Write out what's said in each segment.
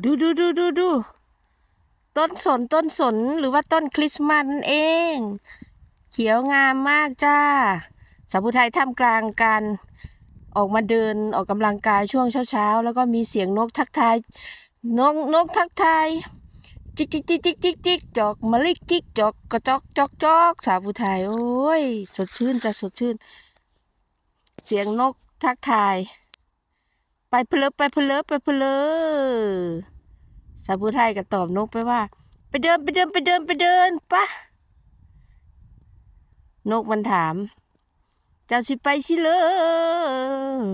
ดูดูดูดูดูต้นสนต้นสนหรือว่าต้นคริสต์มาสนั่นเอง เขียวงามมากจ้าสาวผู้ไทยท่ามกลางการออกมาเดินออกกำลังกายช่วงเช้าๆ แล้วก็มีเสียงนกทักทายนกนกทักทายจิกจิกจิกจิกจิกจิกจอกมะลิกจิกจอกกระจอกจอกจอกสาวผู้ไทยโอ้ย สดชื่นจะสดชื่น เสียงนกทักทาย ไปเพลอไปเพลอไปเพลอสาวผู้ไทยก็ตอบนกไปว่า ไปเดินไปเดินไปเดินไปเดินปะนกมันถาม เจ้าสิไปสิเลย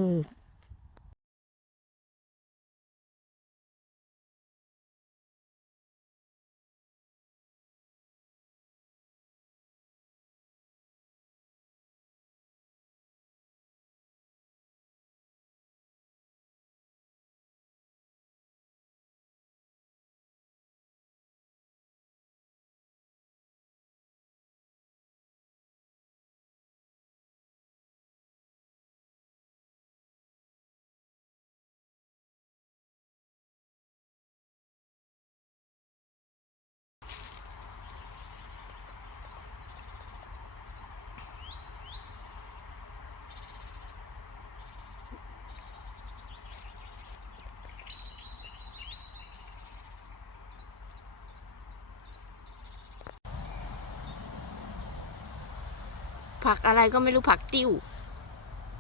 ผักอะไรก็ไม่รู้ผักติ้ว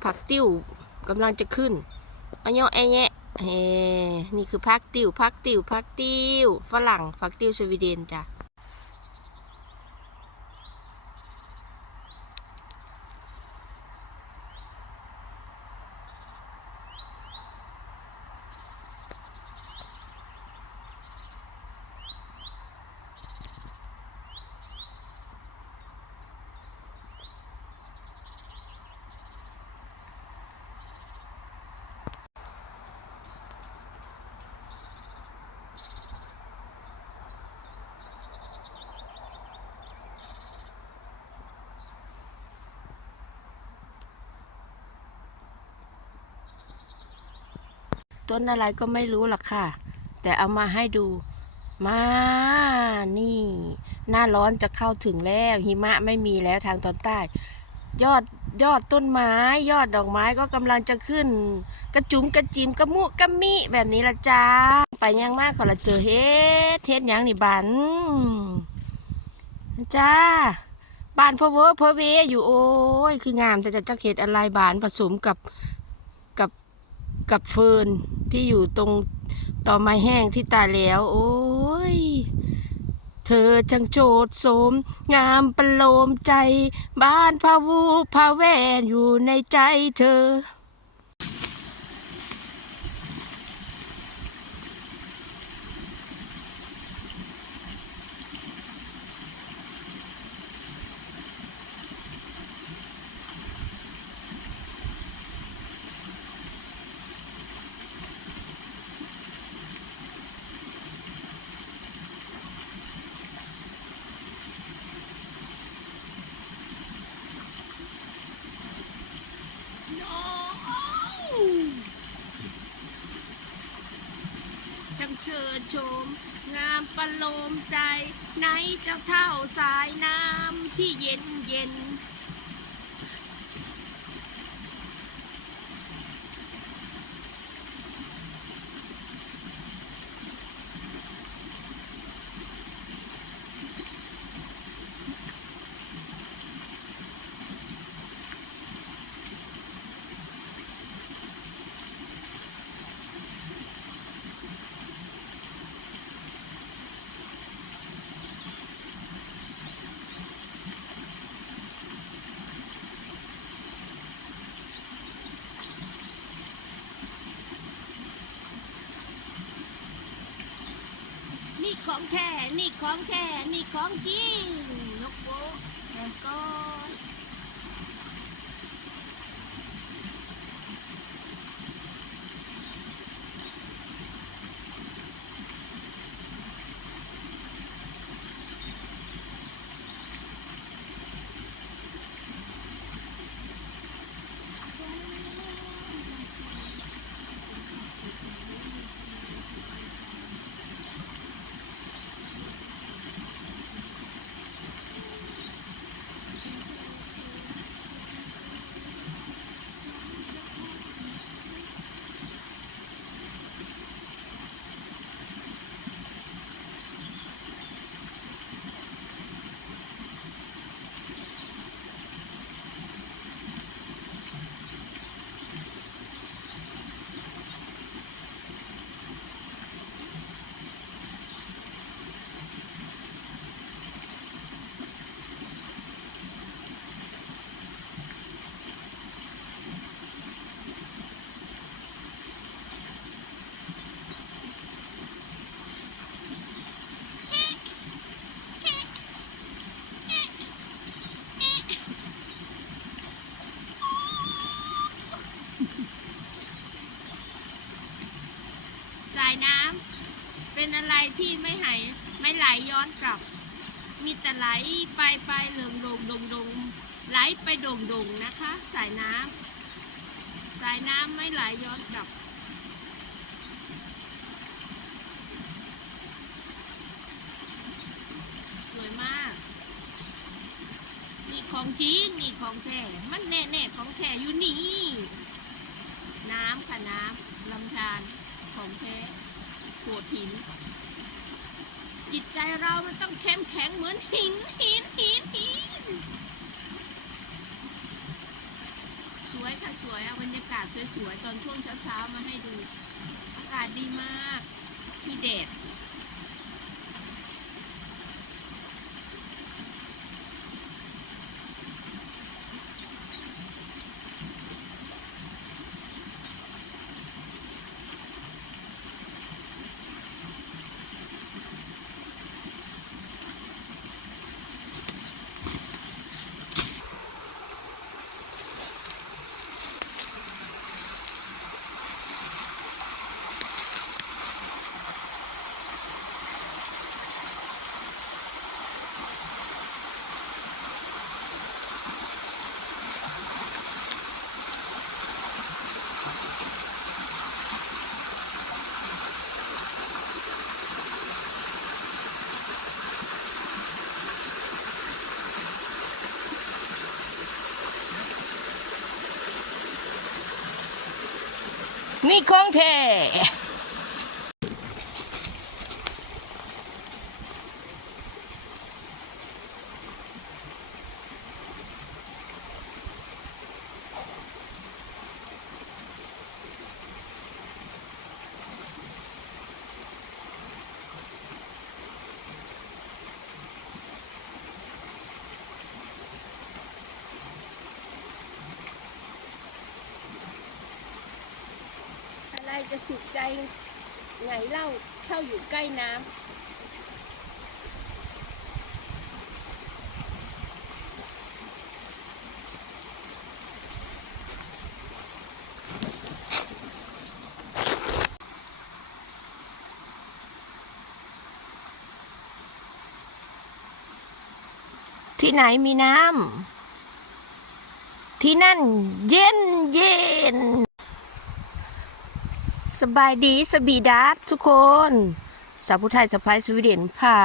ผักติ้วกำลังจะขึ้นอันยอแอแยะเฮนี่คือผักติ้วผักติ้วผักติ้วฝรั่งผักติ้วสวีเดนจ้ะ ต้นอะไรก็ไม่รู้หรอกค่ะ แต่เอามาให้ดู มา นี่ หน้าร้อนจะเข้าถึงแล้ว หิมะไม่มีแล้วทางตอนใต้ ยอดยอดต้นไม้ ยอดดอกไม้ก็กำลังจะขึ้น กระจุมกระจิมกระมุกระมิแบบนี้ละจ้า ไปยังมากขอละเจอเฮ็ดเฮ็ดยังนี่บันจ้าบานเพอเวอร์เพอเวอยู่โอ้ยคืองามแต่จะจักเห็ดอะไรบานผสมกับ กับเฟิร์นที่อยู่ตรงต่อไม้แห้งที่ตายแล้ว โอ้ย เธอช่างโจดโสม งามประโลมใจ บ้านพาวูพาแวนอยู่ในใจเธอ ชิดชม งามประโลมใจ ไหนจะเท่าสายน้ำที่เย็นเย็น นี่ ของแท้นี่ของแท้นี่ของจริงำเป็นอะไรที่ไม่ไหายไม่ไหลย้อนกลับ มีแต่ไหลไปไปเหลืองดงดงดงไหลไปดงดงนะคะ สายน้ำสายน้ำไม่ไหลย้อนกลับสวยมาก นี่ของจริงนี่ของแท้มันแน่ๆของแท้อยู่นี่น้ำค่ะน้ำลำธารของแท้โขดหิน จิตใจเรามันต้องเข้มแข็งเหมือนหินหินหินหินสวยค่ะสวยอะบรรยากาศสวยๆตอนช่วงเช้าๆมาให้ดู อากาศดีมากมีแดด นี่ขอ จะสุขใจไงเล่าเท่าอยู่ใกล้น้ำที่ไหนมีน้ำที่นั่นเย็นเย็น สบายดีสบีดัสทุกคนสาวผู้ไทยสะพายสวีเดนผา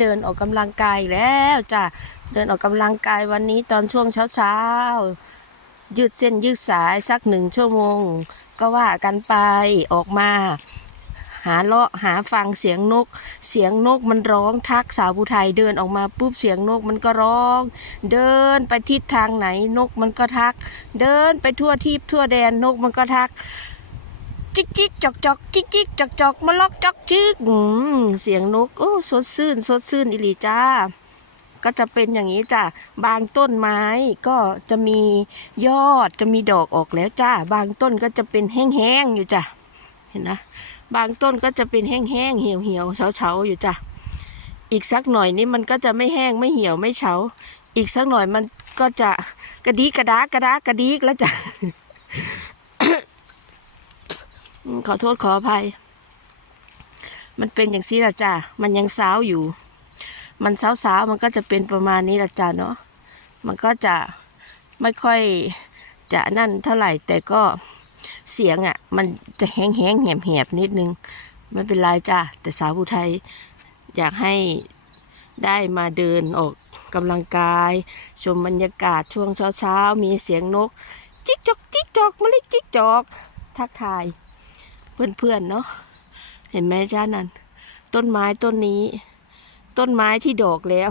เดินออกกำลังกายแล้วจ้ะเดินออกกำลังกายวันนี้ตอนช่วงเช้าเช้าๆยืดเส้นยืดสายสักหนึ่งชั่วโมง ก็ว่ากันไปออกมา หาเลาะหาฟังเสียงนก เสียงนกมันร้องทักสาวผู้ไทยเดินออกมาปุ๊บเสียงนกมันก็ร้อง เดินไปทิศทางไหนนกมันก็ทัก เดินไปทั่วทิพทั่วแดนนกมันก็ทัก จิกจิกจอกจอกจิกจิกจอกจอกมาล็อกจอกจึกเสียงนกโอ้สดชื่นสดชื่นอิลีจ้า ก็จะเป็นอย่างนี้จ้ะบางต้นไม้ก็จะมียอดจะมีดอกออกแล้วจ้า บางต้นก็จะเป็นแห้งๆอยู่จ้ะเห็นนะบางต้นก็จะเป็นแห้งๆเหี่ยวเหี่ยวๆเฉาเฉาๆอยู่จ้ะอีกสักหน่อยนี้มันก็จะไม่แห้งไม่เหี่ยวไม่เฉา อีกสักหน่อยมันก็จะกระดีกระดากระดากระดีกแล้วจ้ะ ขอโทษขออภัย มันเป็นอย่างนี้ละจ้ะมันยังสาวอยู่ มันสาวสาวมันก็จะเป็นประมาณนี้ละจ้ะเนาะ มันก็จะไม่ค่อยจะนั่นเท่าไหร่ แต่ก็เสียงอะ่ะ มันจะแห้งแห้งๆแหบแหบนิดนึง ไม่เป็นไรจ้ะแต่สาวผู้ไทยอยากให้ได้มาเดินออกกำลังกาย ชมบรรยากาศช่วงเช้าเช้าๆมีเสียงนก จิกจอกจิกจอกมาเลยจิกจอก ทักทาย เพื่อนๆเนาะเห็นไหมจ้านั่นต้นไม้ต้นนี้ ต้นไม้ที่ดอกแล้ว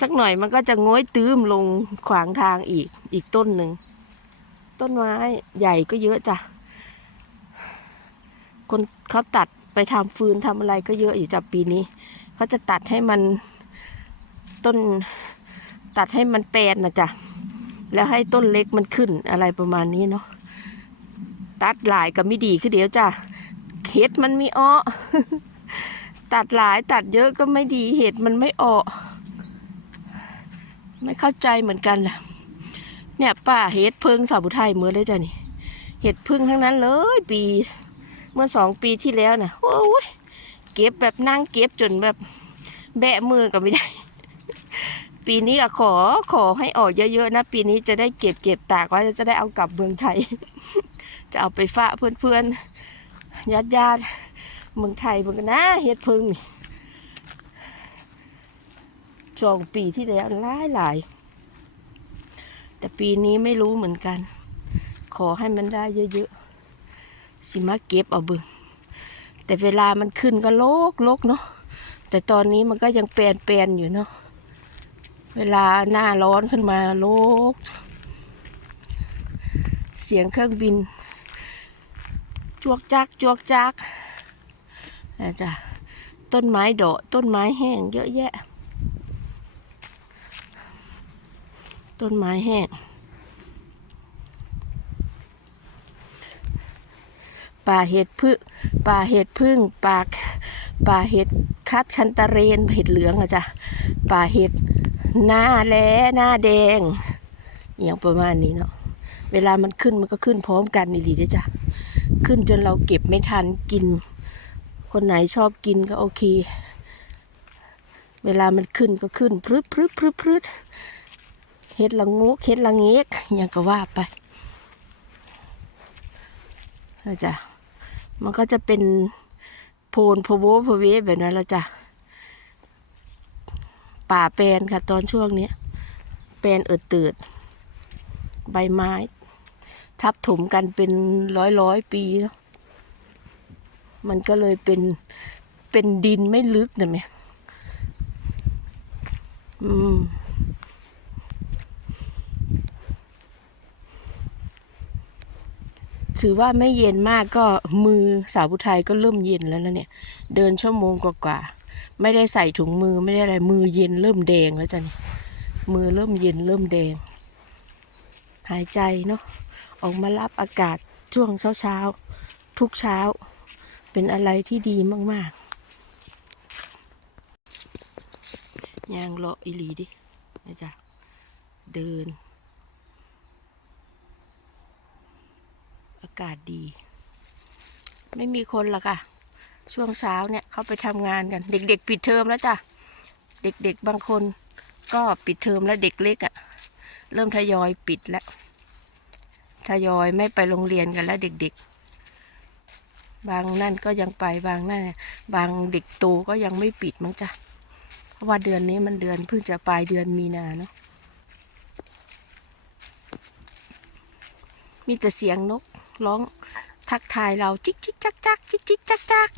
สักหน่อยมันก็จะง้อยตื้มลงขวางทางอีกอีกต้นหนึ่ง ต้นไม้ใหญ่ก็เยอะจ้ะคนเขาตัดไปทำฟืนทำอะไรก็เยอะอยู่จ้ะปีนี้เขาจะตัดให้มันต้นตัดให้มันแปลนนะจ๊ะแล้วให้ต้นเล็กมันขึ้นอะไรประมาณนี้เนาะ ตัดหลายก็ไม่ดีคือเดี๋ยวจ้ะเห็ดมันมีอ้อตัดหลายตัดเยอะก็ไม่ดีเห็ดมันไม่ออก ไม่เข้าใจเหมือนกันแหละเนี่ยป้าเห็ดเพิงสาวบุไทยเมื่อเลยจ้ะนี่เห็ดพึ่งทั้งนั้นเลยปี เมื่อสองปีที่แล้วน่ะโอ้ยเก็บแบบนั่งเก็บจนแบบแบะมือก็ไม่ได้ ปีนี้อะขอขอให้ออกเยอะๆนะ ปีนี้จะได้เก็บเก็บตากไว้จะได้เอากลับเมืองไทย จะเอาไปฝากเพื่อนๆญาติญาติเมืองไทยเมืองนะเฮ็ดพึ่งนี่สองปีที่แล้วหลายหลายแต่ปีนี้ไม่รู้เหมือนกัน ขอให้มันได้เยอะๆสิมาเก็บเอาเบึงแต่เวลามันขึ้นก็โลกโลกเนาะแต่ตอนนี้มันก็ยังแปลนแปลนๆอยู่เนาะเวลาหน้าร้อนขึ้นมาโลก เสียงเครื่องบิน จวกจักจวกจักนะจ๊ะต้นไม้ดอกต้นไม้แห้งเยอะแยะ ต้นไม้แห้งป่าเห็ดพึ่งป่าเห็ดพึ่งป่าป่าเห็ดคัดคันตะเรนเห็ดเหลืองอะจ้ะป่าเห็ดหน้าแล้หน้าแดงอย่างประมาณนี้เนาะเวลามันขึ้นมันก็ขึ้นพร้อมกันนี่ลีด้อจ้ะ ขึ้นจนเราเก็บไม่ทันกิน คนไหนชอบกินก็โอเค เวลามันขึ้นก็ขึ้นพรึดพรึดพรึดพรึดเห็ดละงูกเห็ดละเงกอย่างก็ว่าไปนะจ๊ะมันก็จะเป็นโพนพโวพเวแบบนั้นละจ้ะป่าแปลนค่ะตอนช่วงนี้แปลนเอิดเติดใบไม้ ทับถมกันเป็นร้อยร้อยปี มันก็เลยเป็นเป็นดินไม่ลึกนะแม่อืมถือว่าไม่เย็นมากก็มือสาวผู้ไทยก็เริ่มเย็นแล้วนะเนี่ย เดินชั่วโมงกว่าๆไม่ได้ใส่ถุงมือไม่ได้อะไรมือเย็นเริ่มแดงแล้วจ้ะนี่มือเริ่มเย็นเริ่มแดง หายใจเนาะ ออกมารับอากาศช่วงเช้าๆ ทุกเช้า เป็นอะไรที่ดีมากๆยางเลาะอีหลีดินะจ๊ะเดิน อากาศดี ไม่มีคนหรอกค่ะช่วงเช้าเนี่ยเขาไปทำงานกัน เด็ก ๆ ปิดเทอมแล้วจ้ะเด็กๆบางคนก็ปิดเทอมแล้วเด็กเล็กอะ่ะ เริ่มทยอยปิดแล้ว ทยอยไม่ไปโรงเรียนกันแล้วเด็กๆ บางนั่นก็ยังไปบางนั่นบางเด็กโตก็ยังไม่ปิดมั้งจ้ะเพราะว่าเดือนนี้มันเดือนเพิ่งจะปลายเดือนมีนาเนาะมีแต่เสียงนกร้องทักทายเราจิกจิกจักจักจิกจิกจักจัก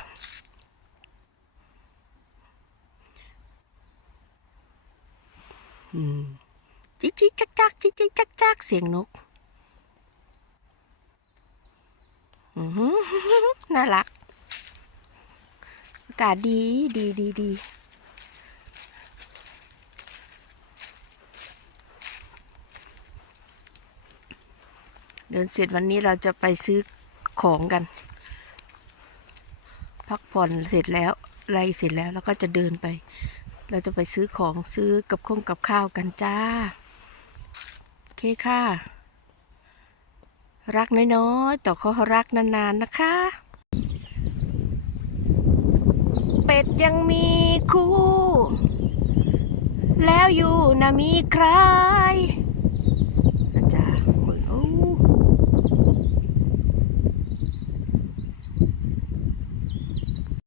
จิกจิกจักจักจิกจิกจักจักเสียงนกอือหือ น่ารัก อากาศดีดีดีดีเดินเสร็จวันนี้เราจะไปซื้อของกัน พักผ่อนเสร็จแล้วอะไรเสร็จแล้วเราก็จะเดินไป เราจะไปซื้อของซื้อกับข้องกับข้าวกันจ้า โอเคค่ะ รักน้อยๆ ต่อเขารักนานๆนะคะ เป็ดยังมีคู่ แล้วอยู่นะมีใคร